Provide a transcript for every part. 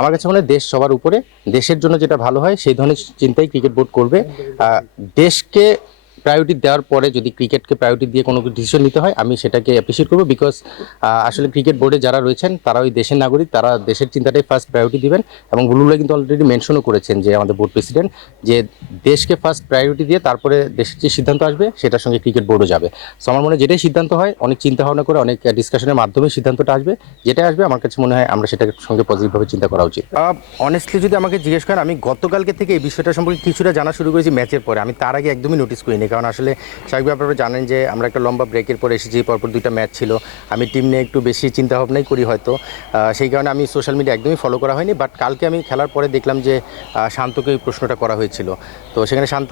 আমার কাছে মনে হয় দেশ সবার উপরে। দেশের জন্য যেটা ভালো হয় সেই ধরনের চিন্তাই ক্রিকেট বোর্ড করবে। দেশকে প্রায়োরিটি দেওয়ার পরে যদি ক্রিকেটকে প্রায়োরিটি দিয়ে কোনো ডিসিশন নিতে হয়, আমি সেটাকে অ্যাপ্রিসিয়েট করবো। বিকজ আসলে ক্রিকেট বোর্ডে যারা রয়েছেন তারা ওই দেশের নাগরিক, তারা দেশের চিন্তাটাই ফার্স্ট প্রায়োরিটি দিবেন। এবং বুলুলা কিন্তু অলরেডি মেনশনও করেছেন যে আমাদের বোর্ড প্রেসিডেন্ট, যে দেশকে ফার্স্ট প্রায়োরিটি দিয়ে তারপরে দেশের যে সিদ্ধান্ত আসবে সেটার সঙ্গে ক্রিকেট বোর্ডও যাবে। সো আমার মনে হয় যেটাই সিদ্ধান্ত হয় অনেক চিন্তা ভাবনা করে, অনেক ডিসকাশনের মাধ্যমে সিদ্ধান্তটা আসবে। যেটা আসবে আমার কাছে মনে হয় আমরা সেটার সঙ্গে পজিটিভভাবে চিন্তা করা উচিত। অনেস্টলি যদি আমাকে জিজ্ঞেস করেন, আমি গতকালকে থেকে এই বিষয়টা সম্পর্কে কিছুটা জানা শুরু করেছি ম্যাচের পরে। আমি তার আগে একদমই নোটিস করিনি, কারণ আসলে স্বাভাবিকভাবে আপনারা জানেন যে আমরা একটা লম্বা ব্রেকের পরে এসেছি, পরপর দুইটা ম্যাচ ছিল। আমি টিম নিয়ে একটু বেশি চিন্তাভাবনাই করি হয়তো, সেই কারণে আমি সোশ্যাল মিডিয়া একদমই ফলো করা হয়নি। বাট কালকে আমি খেলার পরে দেখলাম যে শান্তকে এই প্রশ্নটা করা হয়েছিল। তো সেখানে শান্ত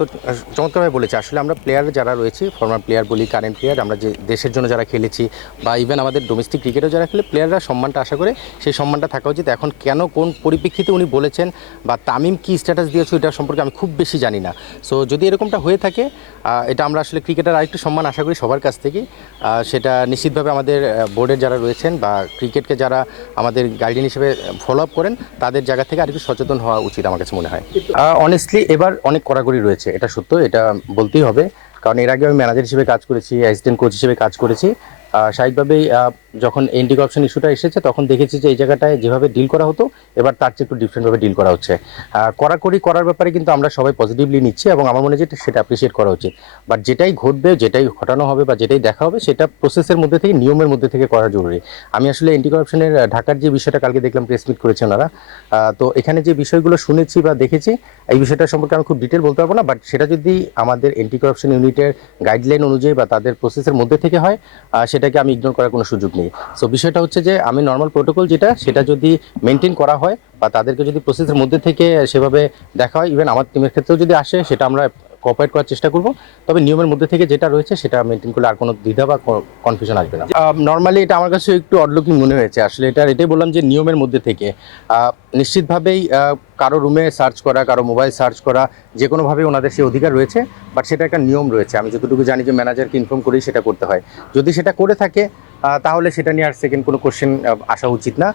চমৎকারভাবে বলেছে আসলে আমরা প্লেয়ার যারা রয়েছি, ফর্মার প্লেয়ার বলি, কারেন্ট প্লেয়ার, আমরা যে দেশের জন্য যারা খেলেছি বা ইভেন আমাদের ডোমেস্টিক ক্রিকেটেও যারা খেলে, প্লেয়াররা সম্মানটা আশা করে সেই সম্মানটা থাকা উচিত। এখন কেন কোন পরিপ্রেক্ষিতে উনি বলেছেন বা তামিম কী স্ট্যাটাস দিয়েছে এটা সম্পর্কে আমি খুব বেশি জানি না। সো যদি এরকমটা হয়ে থাকে, এটা আমরা আসলে ক্রিকেটার আরেকটু সম্মান আশা করি সবার কাছ থেকে। সেটা নিশ্চিতভাবে আমাদের বোর্ডের যারা রয়েছেন বা ক্রিকেটকে যারা আমাদের গাইডলাইন হিসেবে ফলো আপ করেন তাদের জায়গা থেকে আরেকটু সচেতন হওয়া উচিত আমার কাছে মনে হয়। অনেস্টলি এবার অনেক কড়াকড়ি রয়েছে, এটা সত্য, এটা বলতেই হবে। কারণ এর আগে আমি ম্যানেজার হিসেবে কাজ করেছি, অ্যাসিস্ট্যান্ট কোচ হিসেবে কাজ করেছি। স্বাভাবিকভাবেই যখন এন্টি করাপশন ইস্যুটা এসেছে তখন দেখেছি যে এই জায়গাটায় যেভাবে ডিল করা হতো এবার তার চেয়ে একটু ডিফারেন্টভাবে ডিল করা হচ্ছে। কড়াকড়ি করার ব্যাপারে কিন্তু আমরা সবাই পজিটিভলি নিচ্ছি এবং আমার মনে হয় যে সেটা অ্যাপ্রিসিয়েট করা উচিত। বাট যেটাই ঘটবে, যেটাই ঘটানো হবে বা যেটাই দেখা হবে সেটা প্রসেসের মধ্যে থেকে, নিয়মের মধ্যে থেকে করা জরুরি। আমি আসলে এন্টি করাপশনের ঢাকার যে বিষয়টা কালকে দেখলাম প্রেস মিট করেছে ওনারা, তো এখানে যে বিষয়গুলো শুনেছি বা দেখেছি এই বিষয়টা সম্পর্কে আমি খুব ডিটেল বলতে পারবো না। বাট সেটা যদি আমাদের এন্টি করাপশন ইউনিটের গাইডলাইন অনুযায়ী বা তাদের প্রসেসের মধ্যে থেকে হয়, সেটাকে আমি ইগনোর করার কোনো সুযোগ নেই। সো বিষয়টা হচ্ছে যে আমি নর্মাল প্রোটোকল যেটা, সেটা যদি মেনটেন করা হয় বা তাদেরকে যদি প্রসেসের মধ্যে থেকে সেভাবে দেখা হয়, ইভেন আমার টিমের ক্ষেত্রেও যদি আসে সেটা আমরা কোঅপারেট করার চেষ্টা করব। তবে নিয়মের মধ্যে থেকে যেটা রয়েছে সেটা মেনটেন করলে আর কোনো দ্বিধা বা কনফিউশন আসবে না। নর্মালি এটা আমার কাছে একটু অডলুকিং মনে হয়েছে আসলে। এটাই বললাম যে নিয়মের মধ্যে থেকে নিশ্চিতভাবেই কারো রুমে সার্চ করা, কারো মোবাইল সার্চ করা, যে কোনোভাবে ওনাদের সেই অধিকার রয়েছে। বাট সেটা একটা নিয়ম রয়েছে, আমি যতটুকু জানি যে ম্যানেজারকে ইনফর্ম করেই সেটা করতে হয়। যদি সেটা করে থাকে তাহলে সেটা নিয়ে আর সেকেন্ড কোনো কোশ্চেন আসা উচিত না।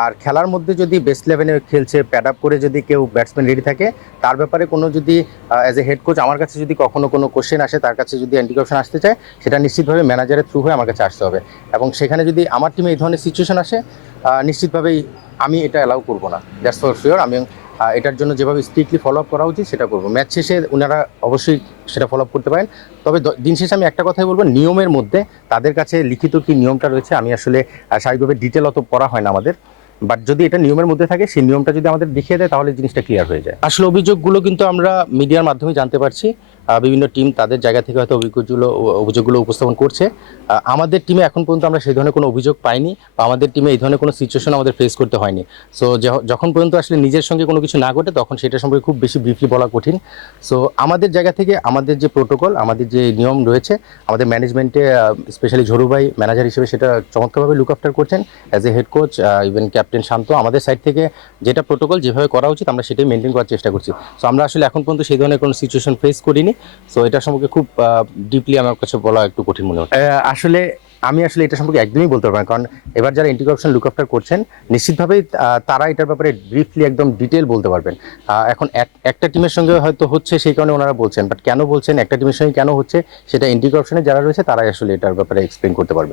আর খেলার মধ্যে যদি বেস্ট 11-এ খেলছে, প্যাড আপ করে যদি কেউ ব্যাটসম্যান রেডি থাকে, তার ব্যাপারে কোনো যদি অ্যাজ এ হেড কোচ আমার কাছে যদি কখনো কোনো কোশ্চেন আসে, তার কাছে যদি অ্যান্টি করাপশন আসতে চায়, সেটা নিশ্চিতভাবে ম্যানেজারের থ্রু হয়ে আমার কাছে আসতে হবে। এবং সেখানে যদি আমার টিমে এই ধরনের সিচুয়েশন আসে, নিশ্চিতভাবেই আমি এটা অ্যালাউ করবো না। That's for sure. আমি এটার জন্য যেভাবে স্ট্রিক্টলি ফলো আপ করা উচিত সেটা করবো। ম্যাচ শেষে ওনারা অবশ্যই সেটা ফলো আপ করতে পারেন। তবে দিন শেষে আমি একটা কথাই বলবো, নিয়মের মধ্যে তাদের কাছে লিখিত কি নিয়মটা রয়েছে, আমি আসলে স্বাভাবিকভাবে ডিটেল অত পড়া হয় না আমাদের। বাট যদি এটা নিয়মের মধ্যে থাকে, সেই নিয়মটা যদি আমাদের দেখিয়ে দেয় তাহলে জিনিসটা ক্লিয়ার হয়ে যায়। আসলে অভিযোগগুলো কিন্তু আমরা মিডিয়ার মাধ্যমে জানতে পারছি। বিভিন্ন টিম তাদের জায়গা থেকে হয়তো অভিযোগগুলো উপস্থাপন করছে। আমাদের টিমে এখন পর্যন্ত আমরা সেই ধরনের কোনো অভিযোগ পাইনি বা আমাদের টিমে এই ধরনের কোনো সিচুয়েশন আমাদের ফেস করতে হয়নি। সো যখন পর্যন্ত আসলে নিজের সঙ্গে কোনো কিছু না ঘটে তখন সেটা সম্পর্কে খুব বেশি ব্রিফলি বলা কঠিন। সো আমাদের জায়গা থেকে আমাদের যে প্রোটোকল, আমাদের যে নিয়ম রয়েছে, আমাদের ম্যানেজমেন্টে স্পেশালি ঝরু ভাই ম্যানেজার হিসেবে সেটা চমৎকারভাবে লুক আফটার করছেন। As a head coach, even captain Shanto, আমাদের সাইড থেকে যেটা প্রোটোকল যেভাবে করা উচিত আমরা সেটাই মেনটেন করার চেষ্টা করছি। সো আমরা আসলে এখন পর্যন্ত সেই ধরনের কোনো সিচুয়েশন ফেস করিনি। সো এটা সম্পর্কে খুব ডিপলি আমার কাছে বলা একটু কঠিন মনে হচ্ছে। আসলে আমি এটা সম্পর্কে একদমই বলতে পারবো না, কারণ এবার যারা এন্টি করাপশন লুক আফটার করছেন নিশ্চিতভাবেই তারা এটার ব্যাপারে ব্রিফলি একদম ডিটেল বলতে পারবেন। এখন একটা টিমের সঙ্গে হয়তো হচ্ছে সেই কারণে ওনারা বলছেন, বাট কেন বলছেন, একটা টিমের সঙ্গে কেন হচ্ছে, সেটা এন্টি করাপশনে যারা রয়েছে তারাই আসলে এটার ব্যাপারে এক্সপ্লেন করতে পারবেন।